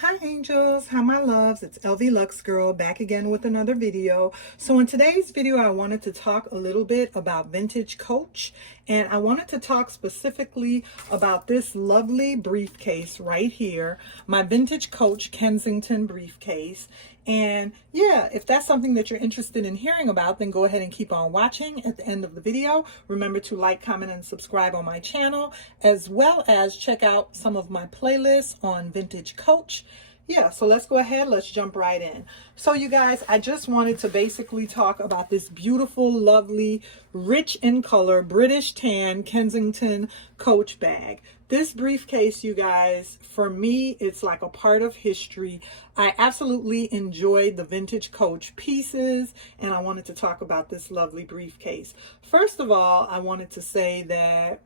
Hi angels, how my loves, it's lvluxegirl back again with another video. So in today's video I wanted to talk a little bit about vintage Coach, and I wanted to talk specifically about this lovely briefcase right here, my vintage Coach Kensington briefcase. And yeah, if that's something that you're interested in hearing about, then go ahead and keep on watching. At the end of the video, remember to like, comment, and subscribe on my channel, as well as check out some of my playlists on vintage Coach. Yeah, so let's go ahead, let's jump right in. So you guys, I just wanted to basically talk about this beautiful, lovely, rich in color, British tan Kensington Coach bag. This briefcase, you guys, for me, it's like a part of history. I absolutely enjoyed the vintage Coach pieces, and I wanted to talk about this lovely briefcase. First of all, I wanted to say that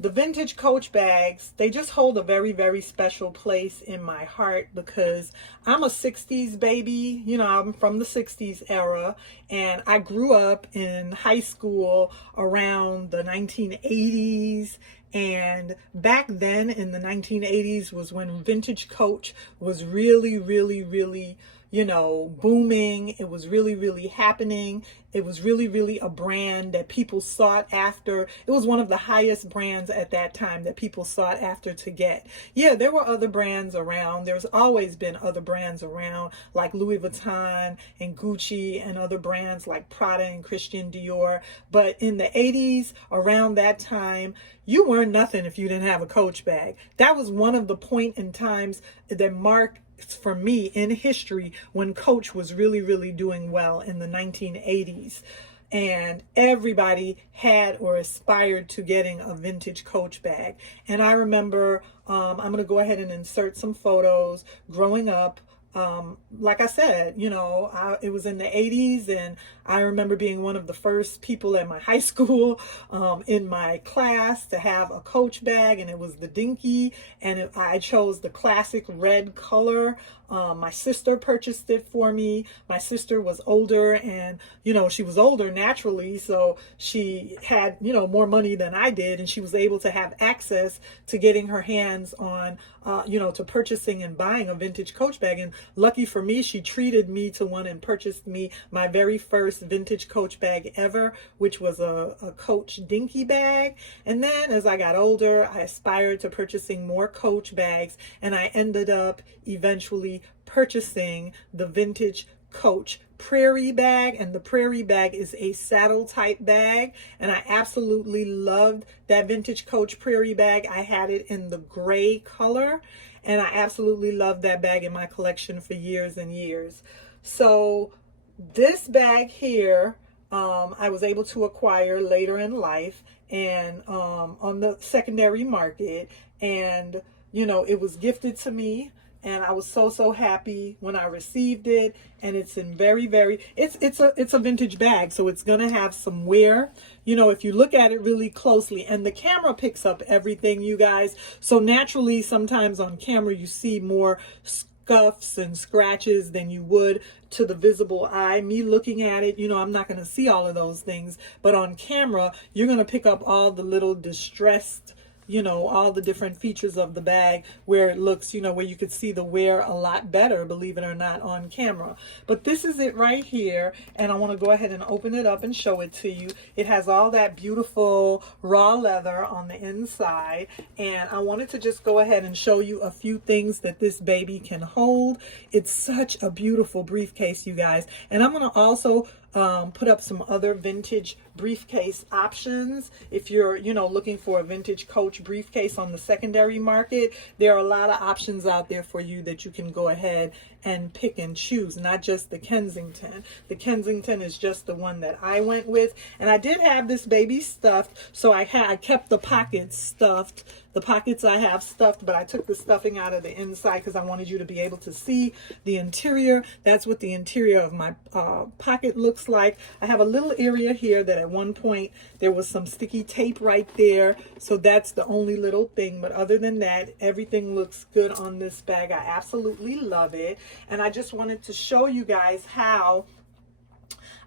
the vintage Coach bags, they just hold a very, very special place in my heart because I'm a 60s baby. You know, I'm from the 60s era, and I grew up in high school around the 1980s. And back then in the 1980s was when vintage Coach was really, you know, booming. It was really happening. It was really a brand that people sought after. It was one of the highest brands at that time that people sought after to get. Yeah, there were other brands around. There's always been other brands around, like Louis Vuitton and Gucci and other brands like Prada and Christian Dior. But in the 80s, around that time, you weren't nothing if you didn't have a Coach bag. That was one of the point in times that marked for me in history when Coach was really doing well in the 1980s, and everybody had or aspired to getting a vintage Coach bag. And I remember, I'm going to go ahead and insert some photos growing up. Like I said, you know, it was in the 80s, and I remember being one of the first people at my high school, in my class to have a Coach bag, and it was the Dinky, and I chose the classic red color. My sister purchased it for me. My sister was older, and, you know, she was older naturally, so she had, you know, more money than I did, and she was able to have access to getting her hands on, you know, to purchasing and buying a vintage Coach bag. And lucky for me, she treated me to one and purchased me my very first vintage Coach bag ever, which was a Coach Dinky bag. And then as I got older, I aspired to purchasing more Coach bags, and I ended up eventually purchasing the vintage Coach Prairie bag. And the Prairie bag is a saddle type bag, and I absolutely loved that vintage Coach Prairie bag. I had it in the gray color, and I absolutely loved that bag in my collection for years and years. So this bag here, I was able to acquire later in life, and on the secondary market, and you know, it was gifted to me, and I was so happy when I received it. And it's in it's a vintage bag, so it's gonna have some wear, you know, if you look at it really closely. And the camera picks up everything, you guys, so naturally sometimes on camera you see more scuffs and scratches than you would to the visible eye. Me looking at it, you know, I'm not going to see all of those things, but on camera you're going to pick up all the little distressed, you know, all the different features of the bag where it looks, you know, where you could see the wear a lot better, believe it or not, on camera. But this is it right here, and I want to go ahead and open it up and show it to you. It has all that beautiful raw leather on the inside, and I wanted to just go ahead and show you a few things that this baby can hold. It's such a beautiful briefcase, you guys. And I'm going to also put up some other vintage briefcase options. If you're, you know, looking for a vintage Coach briefcase on the secondary market, there are a lot of options out there for you that you can go ahead and pick and choose, not just the Kensington. The Kensington is just the one that I went with, and I did have this baby stuffed, so I kept the pockets stuffed. The pockets I have stuffed, but I took the stuffing out of the inside because I wanted you to be able to see the interior. That's what the interior of my pocket looks like. I have a little area here that at one point there was some sticky tape right there, so that's the only little thing. But other than that, everything looks good on this bag. I absolutely love it, and I just wanted to show you guys how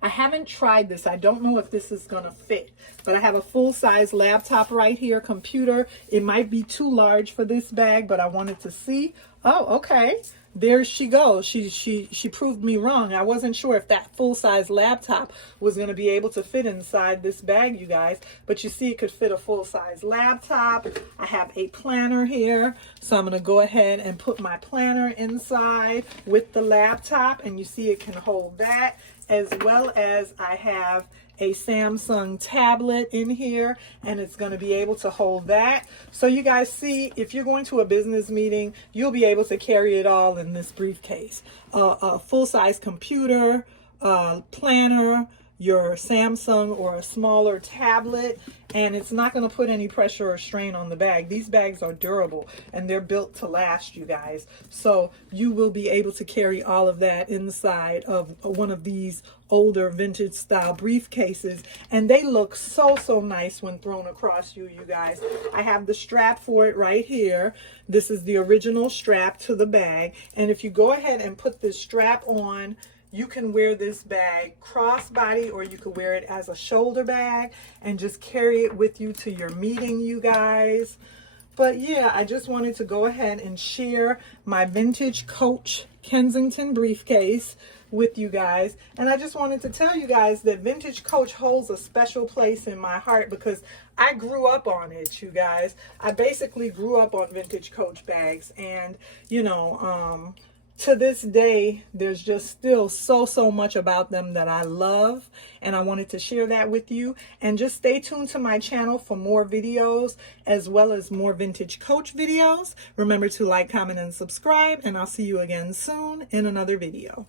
I haven't tried this. I don't know if this is going to fit, but I have a full-size laptop right here, computer. It might be too large for this bag, but I wanted to see. Oh, okay. There she goes. She proved me wrong. I wasn't sure if that full-size laptop was going to be able to fit inside this bag, you guys. But you see it could fit a full-size laptop. I have a planner here. So I'm going to go ahead and put my planner inside with the laptop. And you see it can hold that, as well as I have a Samsung tablet in here, and it's going to be able to hold that. So you guys see, if you're going to a business meeting, you'll be able to carry it all in this briefcase. A full-size computer, planner, your Samsung or a smaller tablet, and it's not going to put any pressure or strain on the bag. These bags are durable and they're built to last, you guys. So you will be able to carry all of that inside of one of these older vintage style briefcases, and they look so nice when thrown across you guys. I have the strap for it right here. This is the original strap to the bag, and if you go ahead and put this strap on, you can wear this bag crossbody, or you could wear it as a shoulder bag and just carry it with you to your meeting, you guys. But yeah, I just wanted to go ahead and share my vintage Coach Kensington briefcase with you guys. And I just wanted to tell you guys that vintage Coach holds a special place in my heart because I grew up on it, you guys. I basically grew up on vintage Coach bags, and you know, to this day, there's just still so much about them that I love, and I wanted to share that with you. And just stay tuned to my channel for more videos, as well as more vintage Coach videos. Remember to like, comment, and subscribe, and I'll see you again soon in another video.